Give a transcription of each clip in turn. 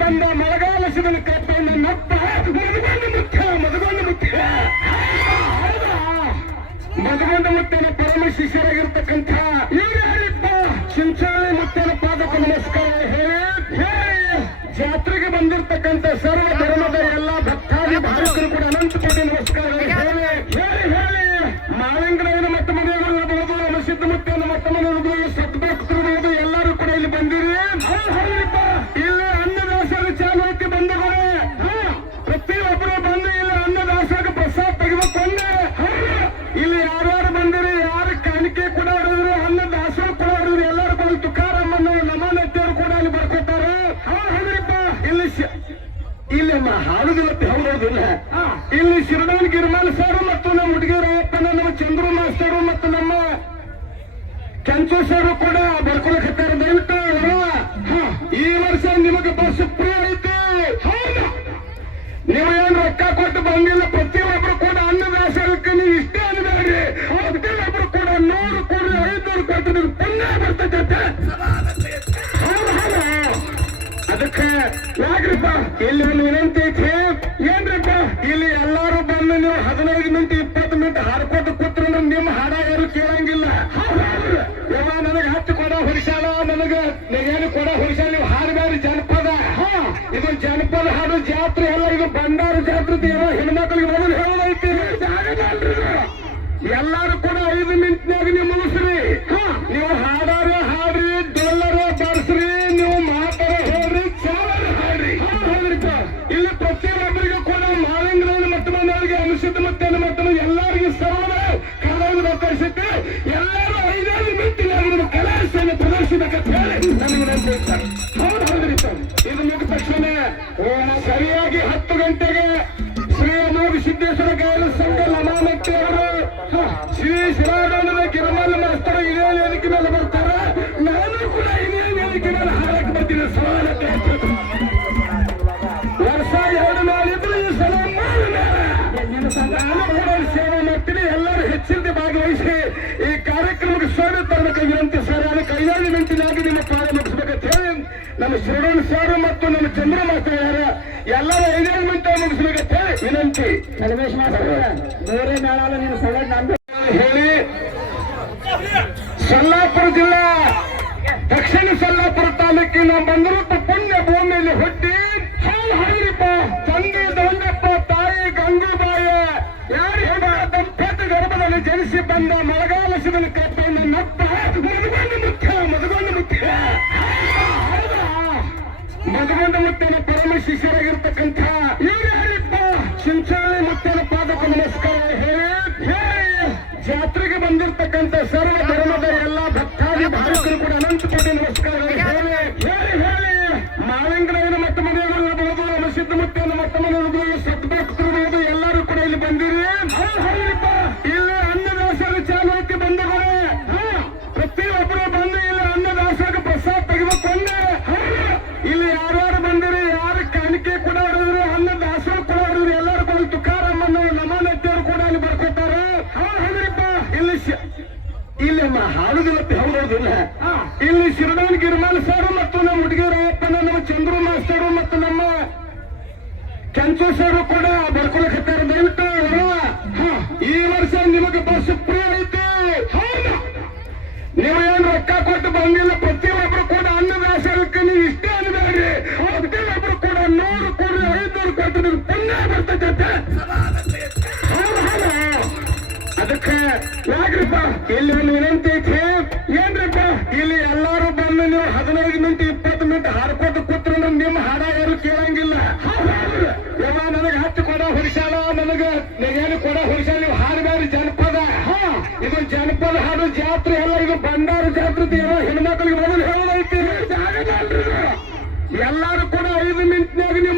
ಜನಿಸಿ ಮಳೆಗಾಲ ಮಳೆಗಾಲಸದಲ್ಲಿ ಕಪ್ಪನ್ನು ನಟ್ಟ ಮದುಗೊಂಡು ಮುಖ್ಯ ಮದುಗೊಂಡು ಮುಖ್ಯ ಮದುಗೊಂಡು ಮುತ್ತಿನ ಪರಮ ಶಿಷ್ಯರಾಗಿರ್ತಕ್ಕಂಥ ಯಾರಿಪ್ಪ ಚಿಂಚಾಳಿ ಮುತ್ತನ ಪಾದಕ ನಮಸ್ಕಾರ ಹೇಳಿ ಜಾತ್ರೆಗೆ ಬಂದಿರತಕ್ಕಂಥ ಸರ್ವ ಧರ್ಮದ ಎಲ್ಲ ಭಕ್ತಾದಿ ಭಾರತರು ಕೂಡ ಅನಂತ ಕೋಟಿ ನಮಸ್ಕಾರ ಹೇಳಿ ಹೇಳಿ ಹೇಳಿ ಮಾಳಿಂಗರಾಯನ ಮಟ್ಟ ಮನೆಯವರು ಇರಬಹುದು ನಮ್ಮ ಸಿದ್ಧ ಮುತ್ತನ ಮಟ್ಟ ಮನೆಯವರು ಸದ್ಭಕ್ತರು ಎಲ್ಲರೂ ಕೂಡ ಇಲ್ಲಿ ಬಂದಿರಿ ಹೌದು ಹೌದಪ್ಪ ಇಲ್ಲಿ ಅನ್ನದಾಸರ ಚಾಲುವಕ್ಕೆ ಬಂದಗಳು ಪ್ರತಿಯೊಬ್ಬರು ಬಂದು ಇಲ್ಲಿ ಅನ್ನದಾಸರಿಗೆ ಪ್ರಸಾದ ತೆಗೆದುಕೊಂಡೆ ಇಲ್ಲಿ ಯಾರ್ಯಾರು ಬಂದಿರಿ ಯಾರು ಕಾಣಿಕೆ ಕೂಡ ಹೊಡೆದ್ರು ಅನ್ನದಾಸರು ಕೂಡ ಹೊಡೆದ್ರು ಎಲ್ಲರೂ ಬಂದು ತುಕಾರಮ್ಮನ್ನು ನಮನಟ್ಟಿಯವರು ಕೂಡ ಇಲ್ಲಿ ಬರ್ಕೊತಾರೆ ಹೌದು ಹೌದ್ರಿಪ್ಪ ಇಲ್ಲಿ ಶ- ಇಲ್ಲಿ. ಹೌದಿಲ್ಲ ಇಲ್ಲಿ ಶಿರಡಾನ್ ಗಿರ್ಮಾಲ್ ಸರ್ ಮತ್ತು ನಮ್ಮ ಹುಡುಗಿಯರಪ್ಪನ ನಮ್ಮ ಚಂದ್ರು ಮಾಸ್ತರು ಮತ್ತು ನಮ್ಮ ಕೆಂಚು ಸರ್ ಕೂಡ ಬರ್ಕೊಳಕತ್ತಾರ ದಯವಿಟ್ಟು ಈ ವರ್ಷ ನಿಮಗೆ ಬಸ್ ಫ್ರೀ ಐತಿ. ನೀವು ಏನ್ ರೊಕ್ಕ ಕೊಟ್ಟು ಬಂದಿಲ್ಲ ಪ್ರತಿಯೊಬ್ಬರು ಕೂಡ ಅನ್ನದಾಸರಕ್ಕೆ ನೀವು ಇಷ್ಟೇ ಅನ್ಬೇಡ್ರಿ ಪ್ರತಿಯೊಬ್ಬರು ಕೂಡ ನೂರು ಕೊಡ್ರಿ ಐದ್ನೂರು ಕೊಟ್ಟು ನಿಮ್ಗೆ ಪುಣ್ಯ ಬರ್ತೈತೆ ಯಾಕ್ರಿಪ್ಪ? ಇಲ್ಲಿ ಒಂದು ವಿನಂತಿ ಐತಿ. ಏನ್ರಿಪ್ಪ? ಇಲ್ಲಿ ಎಲ್ಲಾರು ಬಂದು ನೀವು ಹದಿನೈದು ಮಿನಿಟ್, ಇಪ್ಪತ್ತು ಮಿನಿಟ್ ಹಾಡ್ಕೊಟ್ಟು ಕೂತ್ರು ನಿಮ್ಮ ಹಾಡ ಯಾರು ಕೇಳಂಗಿಲ್ಲ. ಯಾವ ನನಗೆ ಹತ್ತು ಕೊಡ ಹುರಿಸಾಲ ನನಗ ಏನು ಕೊಡ ಹುರಿಸಾಲ ನೀವು ಹಾಡಬೇಡಿ ಜನಪದ. ಇದು ಜನಪದ ಹಾಡು, ಜಾತ್ರೆ ಅಲ್ಲ, ಇದು ಬಂಡಾರ ಜಾತ್ರೆ ಹೆಣ್ಮಕ್ಳಿಗೆ ಮೊದಲು ಹೇಳೋದೈತಿ. ಎಲ್ಲಾರು ಕೂಡ ಐದು ಮಿನಿಟ್ನಾಗ ನೀವು ಅವರು ಶ್ರೀ ಶಿರಾಡನದ ಗಿರಮಲ್ಲ ಮಾಸ್ತರು ಇದೇ ವೇದಿಕೆ ಮೇಲೆ ಬರ್ತಾರೆ. ನಾನು ಕೂಡ ಇದೇ ವೇದಿಕೆ ಮೇಲೆ ಹಾಡಕ್ಕೆ ಬರ್ತೀನಿ. ಸಮಾನತೆ ವರ್ಷ ಎರಡು ನಾಳಿದ್ರು ಈ ಸಲ. ನಾನು ಕೂಡ ಸೇವೆ ಮಾಡ್ತೀನಿ. ಎಲ್ಲರೂ ಹೆಚ್ಚಿನ ಭಾಗವಹಿಸಿ ಈ ಕಾರ್ಯಕ್ರಮಕ್ಕೆ ಸ್ವಾಗತ ತರಬೇಕು ವಿನಂತಿ ಸರ್. ನಾನು ಕೈಯಲ್ಲಿ ನಿಂತಿನಾಗಿ ನಿಮ್ಮ ನಮ್ಮ ಶ್ರೀರಾಮ್ ಸರ್ ಮತ್ತು ನಮ್ಮ ಚಂದ್ರ ಮಾಸ್ತರ್ ಎಲ್ಲ ಎಂಗೇಜ್ಮೆಂಟ್ ಮುಗಿಸ್ಬೇಕಂತೆ ಹೇಳಿ. ವಿನಂತಿ. ರಮೇಶ್ ಮಾತಾಡ ನಾಳಲ್ಲ ನೀನು ಸಲ ನಂಬಿ ಹೇಳಿ. ಸೊಲ್ಲಾಪುರ ಜಿಲ್ಲಾ ದಕ್ಷಿಣ ಸೊಲ್ಲಾಪುರ ತಾಲೂಕಿನ ಬಂದರೂಪ ಪುಣ್ಯ ಭೂಮಿಯಲ್ಲಿ ಹುಟ್ಟಿ ಹಾಲು ಹರಿರಿಪ್ಪ ತಂದೆ ದೊಂಡಪ್ಪ ತಾಯಿ ಗಂಗೂಬಾಯ. ಯಾರಿಗ ದಂಪತಿ ಗರ್ಭದಲ್ಲಿ ಜನಿಸಿ ಬಂದ ಮಳೆಗಾಲ ನಪ್ಪ ಮಧುಗೊಂಡ ಮುತ್ತಿನ ಪರಮ ಶಿಷ್ಯರಾಗಿರ್ತಕ್ಕಂಥ ಈಗ ಹೇಳಿದ್ದ ಚಿಂಚಾಳಿ ಮುತ್ತನ ಪಾದಕ ನಮಸ್ಕಾರ ಹೇಳಿ ಹೇಳಿ ಜಾತ್ರೆಗೆ ಬಂದಿರತಕ್ಕಂಥ ಸರ್ವ ಧರ್ಮದ ಎಲ್ಲ ಭಕ್ತಾದಿ ಭಾರತರು ಕೂಡ ಅನಂತ ಕೋಟಿ ನಮಸ್ಕಾರ ಹೇಳಿ ಹೇಳಿ ಹೇಳಿ ಮಾಳಿಂಗರಾಯನ ಮಟ್ಟ ಮನೆಯವರು ಇರಬಹುದು ನಮ್ಮ ಸಿದ್ಧ ಮುತ್ತನ ಮಟ್ಟ ಮನೆಯವರು ಸದ್ಭಕ್ತರು ಇರಬಹುದು ಎಲ್ಲರೂ ಕೂಡ ಇಲ್ಲಿ ಬಂದಿರಿ ಹೌದು ಹೌದಪ್ಪ ಇಲ್ಲಿ ಅನ್ನದಾಸರ ಚಾಲುವಕ್ಕೆ ಬಂದಗಳು ಪ್ರತಿಯೊಬ್ಬರು ಬಂದು ಇಲ್ಲಿ ಅನ್ನದಾಸರಿಗೆ ಪ್ರಸಾದ ತೆಗೆದುಕೊಂಡೆ ಇಲ್ಲಿ ಯಾರ್ಯಾರು ಬಂದಿರಿ ಯಾರು ಕಾಣಿಕೆ ಕೂಡ ಹೊಡೆದ್ರು ಅನ್ನದಾಸರು ಕೂಡ ಹೊಡೆದ್ರು ಎಲ್ಲರೂ ಬಂದು ತುಕಾರಮ್ಮನ್ನು ನಮನಟ್ಟಿಯವರು ಕೂಡ ಇಲ್ಲಿ ಬರ್ಕೊತಾರೆ ಹೌದು ಹೌದ್ರಿಪ್ಪ ಇಲ್ಲಿ ಶ- ಇಲ್ಲಿ ಅಮ್ಮ ಹಾಡುದಿಲ್ಲ ಹೌದೌದಿಲ್ಲ ಇಲ್ಲಿ ಶಿರಡಾನ್ ಗಿರ್ಮಲ್ ಸರ್ ಮತ್ತು ನಮ್ಮ ಹುಡುಗಿಯರಪ್ಪನ ನಮ್ಮ ಚಂದ್ರು ಮಾಸ್ತರು ಮತ್ತು ನಮ್ಮ ಕೆಂಚು ಸರ್ ಕೂಡ ಬರ್ಕೊಳಕತ್ತಾರ ದಯವಿಟ್ಟು ಈ ವರ್ಷ ನಿಮಗೆ ಬಸ್ ಫ್ರೀ ಐತಿ. ನೀವು ಏನ್ ರೊಕ್ಕ ಕೊಟ್ಟು ಬಂದಿಲ್ಲ, ಪ್ರತಿಯೊಬ್ರು ಕೂಡ ಅನ್ನ ವ್ಯಾಸಕ್ಕೆ ನೀವು ಇಷ್ಟೇ ಅನ್ಬೇಡ್ರಿ. ಪ್ರತಿಯೊಬ್ರು ಕೂಡ ನೂರು, ಕೊಡ್ರಿ ಐದ್ನೂರು ಕೊಟ್ಟು ನಿಮ್ಗೆ ಪುಣ್ಯ ಬರ್ತೈತೆ ಅದಕ್ಕೆ ಯಾಕ್ರಿಪ್ಪ, ಇಲ್ಲಿ ಒಂದು ವಿನಂತಿ ಐತಿ. ಏನ್ರಿಪ್ಪ, ಇಲ್ಲಿ ಎಲ್ಲಾರು ಬಂದು ನೀವು ಹದಿನೈದು ಮಿನಿಟ್, ಇಪ್ಪತ್ತು ಮಿನಿಟ್ ಹಾಡ್ಕೊಟ್ಟು ಕೂತ್ರು ನಿಮ್ಮ ಹಾಡ ಯಾರು ಕೇಳಂಗಿಲ್ಲ. ಯಾವ ನನಗೆ ಹತ್ತು ಕೊಡ ಹುಡಿಸಾಲ ನನಗ ಏನು ಕೊಡ ಹುಡಿಸಾಲ ನೀವು ಹಾಡಬೇಡಿ ಜನಪದ. ಹಾ, ಇದು ಜನಪದ ಹಾಡು ಜಾತ್ರೆ ಅಲ್ಲ ಇದು ಬಂಡಾರ ಜಾತ್ರೆ ಏನೋ ಹೆಣ್ಮಕ್ಳಿಗೆ ಮೊದಲು ಹೇಳೋದೈತಿ. ಎಲ್ಲಾರು ಕೂಡ ಐದು ಮಿನಿಟ್ನಾಗ ನೀವು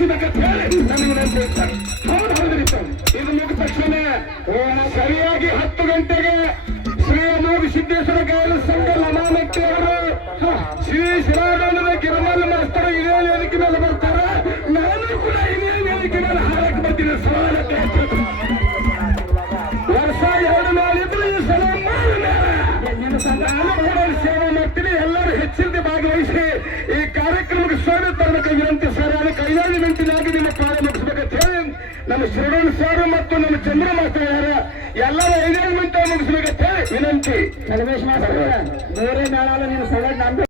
ಪ್ರದರ್ಶಿಸಬೇಕಂತ ಹೇಳಿ ನನಗೆ ನಂಬಿಕೆ ಇತ್ತು. ಹೌದು ಹೌದ್ರಿಪ್ಪ ಇದು ಮುಗಿದ ತಕ್ಷಣ ಸರಿಯಾಗಿ ಹತ್ತು ಗಂಟೆಗೆ ಮಿನಿಟಿನಾಗಿ ನಿಮ್ಮ ಕಾರ್ಯ ಮುಗಿಸ್ಬೇಕಂತ ಹೇಳಿ ನಮ್ಮ ಶ್ರೀರಾಮ್ ಸರ್ ಮತ್ತು ನಮ್ಮ ಚಂದ್ರ ಮಾಸ್ಟರ್ ಯಾರ ಎಲ್ಲರೂ ಮಿನಿಟ್ ಮುಗಿಸ್ಬೇಕಂತ ಹೇಳಿ ವಿನಂತಿ. ನೂರೇ ನಾಳಾಲ ನೀನು ಸಲಡ್ ನಂದು